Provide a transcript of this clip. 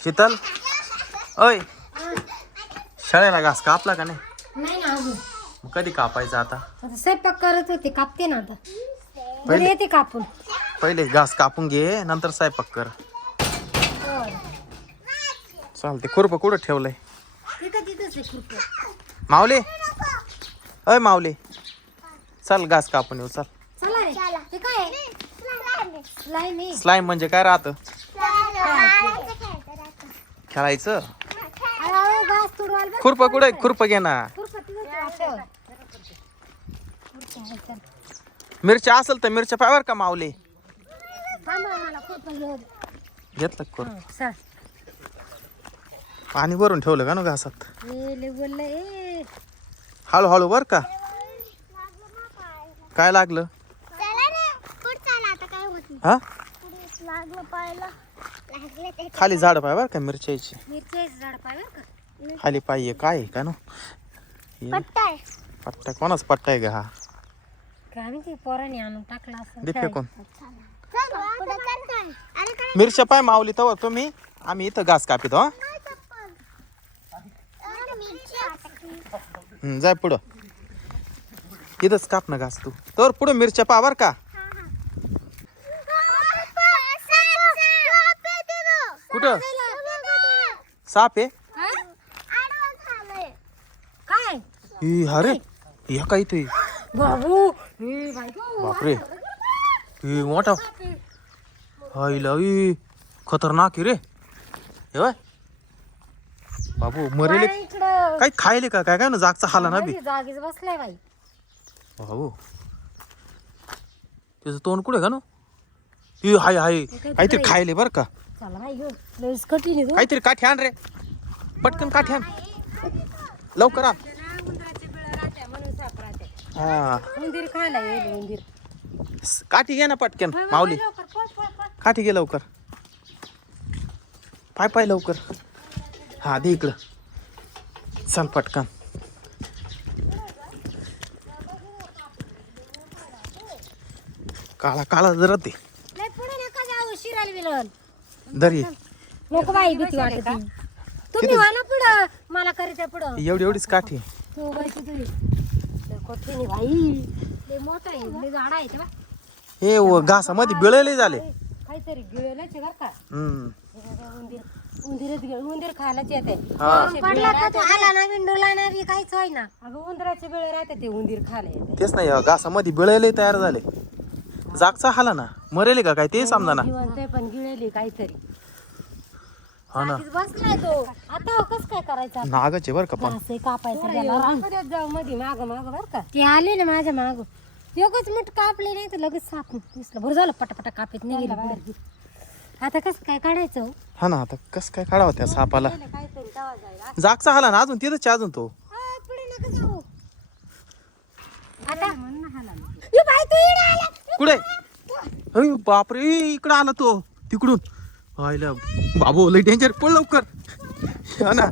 शीतल? ओय. शाळेला घास कापला का नाही? नाही ना अजून. मग कधी कापायचा आता? आता स्वयंपाक करत होते कापते ना आता. बरं येते कापून. पहिले घास कापून घे नंतर स्वयंपाक कर. चालते खुरपं कुठं ठेवलंय? तिथं तिथंच आहे खुरपं. माऊली? अय माऊली. चल घास कापून येऊ चल. चला रे. ते काय आहे? स्लाईम आहे. स्लाईम म्हणजे काय राहतं? खेळायचं. खुरपं कुठे खुरपं घे ना खुरपं. खुरपं. मिरच्या असेल तर मिरच्या पायवर का खुरपं दे. घेतलं का खुर हं, चल. पाणी भरून ठेवलं का ना घासात. हळूहळू बर का काय लागलं हा खाली झाड पाय बर का मिरच्याची. झाड का. खाली पाहिजे काय आहे का नो? हे पट्टा कोणाच पट्टा आहे का हा? काय माहिती पोराने आणून टाकला असं. दे फेकून मिरच्या पाय मावली तवर तुम्ही. आम्ही इथं घास कापितो हा. जाय पुढं. इथंच काप ना घास तू. तर पुढं मिरच्या पा बर का. कुठं? साप आहे? काय? ही अरे या काय इथे? बाबू. बापरे. ही मोठा. हायला ई खतरनाक आहे रे. हे बाय बाबू मरेले काय खायले का? काय काय ना जागचा हाला ना बी. जागीच बसलाय बाई. बाबू. त्याचं तोंड कुठे का नो? हाय हाय. काहीतरी खायले बर का? चला बाई गं. लयच कठीण आहे गं. काहीतरी काठी आण रे. पटकन काठी आण. लवकर आण. हा. उंदीर खायला येईल उंदीर. स- काठी घे ना पटकन माऊली. काठी घे लवकर. पाय पाय लवकर. हा दे इकडं. चल पटकन. काळा काळा जरा ते लय पुढे नका जाऊ शिराल बिलवल दरी नको बाई भीती वाटत. तुम्ही व्हा ना पुढं. मला करीत पुढं. एवढी एवढीच काठी. तू लय कठीण आहे बाई? लय मोठं आहे लय झाड आहे ते बा. हे व घासामध्ये बिळले झाले. काहीतरी गिळलेच आहे बरं का. हम्म. हे बघा, उंदीर उंदीरच गिळ उंदीर खायलाच येते. हा. पडला का तो आला ना विंडोला ना बी काहीच होय ना अगं उंदराचे बिळे राहते ते उंदीर खायला येते. तेच नाही घासामध्ये बिळले तयार झाले. जागचा हाला ना. मरेले का काय? ते समजा ना. जिवंत आहे पण गिळेली काहीतरी. हा ना. आधीच बसलाय तो. आता कस काय करायचं नागाचे बर का पण. असं कापायचं त्याला. रान. जाऊ मध्ये माग माग बर का? ते आले ना माझ्या माग. योगच मुठ कापले नाही तर लगेच साप दिसलं. बरं झालं पटापटा कापीत नाही गेली बाहेर. आता कसं काय काढायचं हो? हा ना आता कस काय काढावं त्या सापाला? काहीतरी जागचा हाला ना अजून तिथंच आहे अजून तो. आ, पुढे नका जाऊ. आता. ए बाई, तू इकडे आला. कुठे? अरे बापरे इकडं आला तो तिकडून. आयला बाबू लय डेंजर पळ लवकर. हा ना.